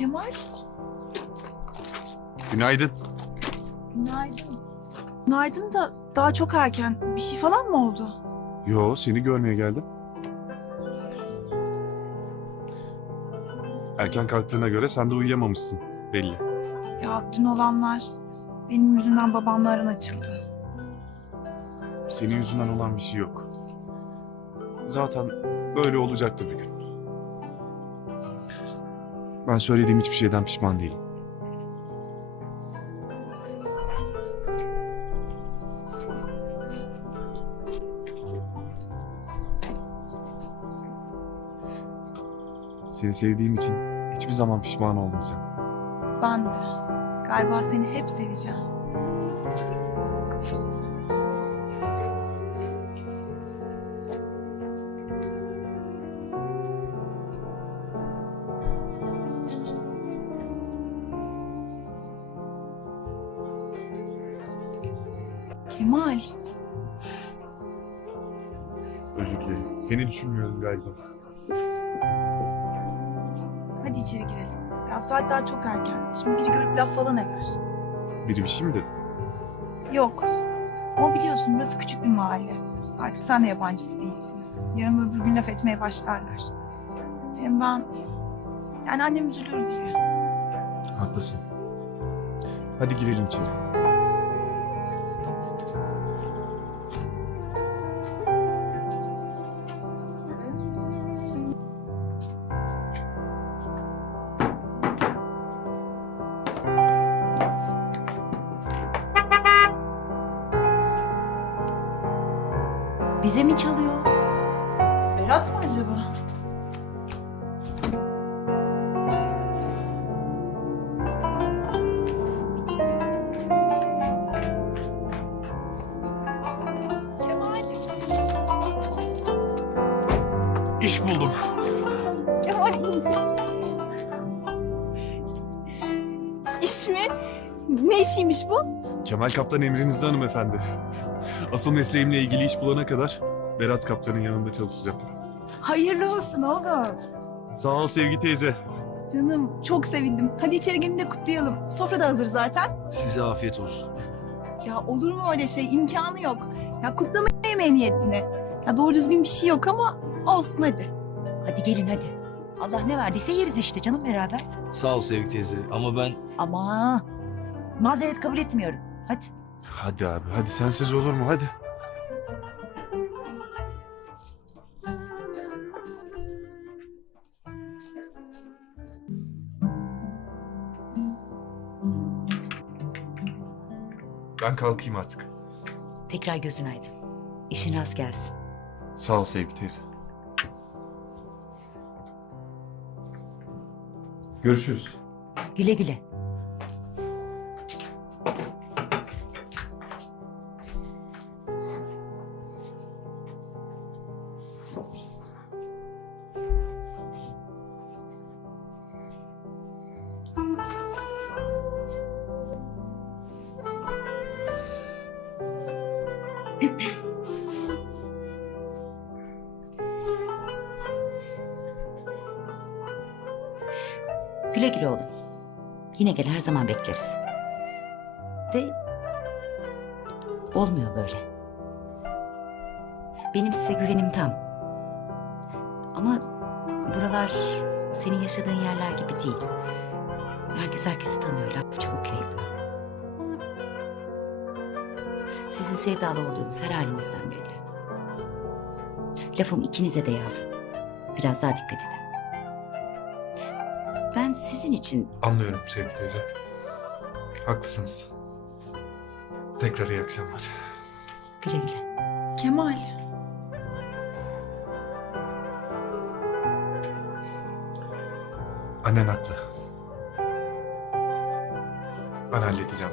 Kemal, Günaydın. günaydın. Günaydın da daha çok erken. Bir şey falan mı oldu? Yo, seni görmeye geldim. Erken kalktığına göre sen de uyuyamamışsın belli. Ya dün olanlar benim yüzümden babamla aran açıldı. Senin yüzünden olan bir şey yok. Zaten böyle olacaktı bir gün. Ben söylediğim hiçbir şeyden pişman değilim. Seni sevdiğim için hiçbir zaman pişman olmayacağım. Ben de. Galiba seni hep seveceğim. Kemal, Özür dilerim. Seni düşünmüyorum galiba. hadi içeri girelim. Ya saat daha çok erken. Şimdi biri görüp laf falan eder. Biri bir şey mi dedi? Yok. Ama biliyorsun burası küçük bir mahalle. Artık sen de yabancısı değilsin. Yarın öbür gün laf etmeye başlarlar. Hem ben... Yani annem üzülür diye. Haklısın. Hadi girelim içeri. Bize mi çalıyor? Berat mı acaba? Kemal, İş buldum. Kemal in. İş mi? Ne işiymiş bu? Kemal Kaptan emrinizde hanımefendi. Asıl mesleğimle ilgili iş bulana kadar Berat Kaptan'ın yanında çalışacağım. Hayırlı olsun oğlum. Sağ ol Sevgi teyze. Canım çok sevindim. Hadi içeri gelin de kutlayalım. Sofra da hazır zaten. Size afiyet olsun. Ya olur mu öyle şey? İmkanı yok. Ya kutlama yemeği niyetine. Ya doğru düzgün bir şey yok ama olsun hadi. Hadi gelin hadi. Allah ne verdiyse yeriz işte canım beraber. Sağ ol Sevgi teyze ama ben Ama mazeret kabul etmiyorum. Hadi. Hadi abi hadi sensiz olur mu hadi. Ben kalkayım artık. Tekrar gözün aydın. İşin rast gelsin. Sağ ol Sevgi teyze. Görüşürüz. Güle güle. Güle güle oğlum. Yine gel her zaman bekleriz. De olmuyor böyle. Benim size güvenim tam. Ama buralar senin yaşadığın yerler gibi değil. Herkes herkesi tanıyor, laf çabuk yayılıyor. Sizin sevdalı olduğunuz her halinizden belli. Lafım ikinize de yavrum. Biraz daha dikkat edin. Ben sizin için Anlıyorum Sevgi teyze. Haklısınız. Tekrar iyi akşamlar. güle güle. Kemal. Annen haklı. Ben halledeceğim.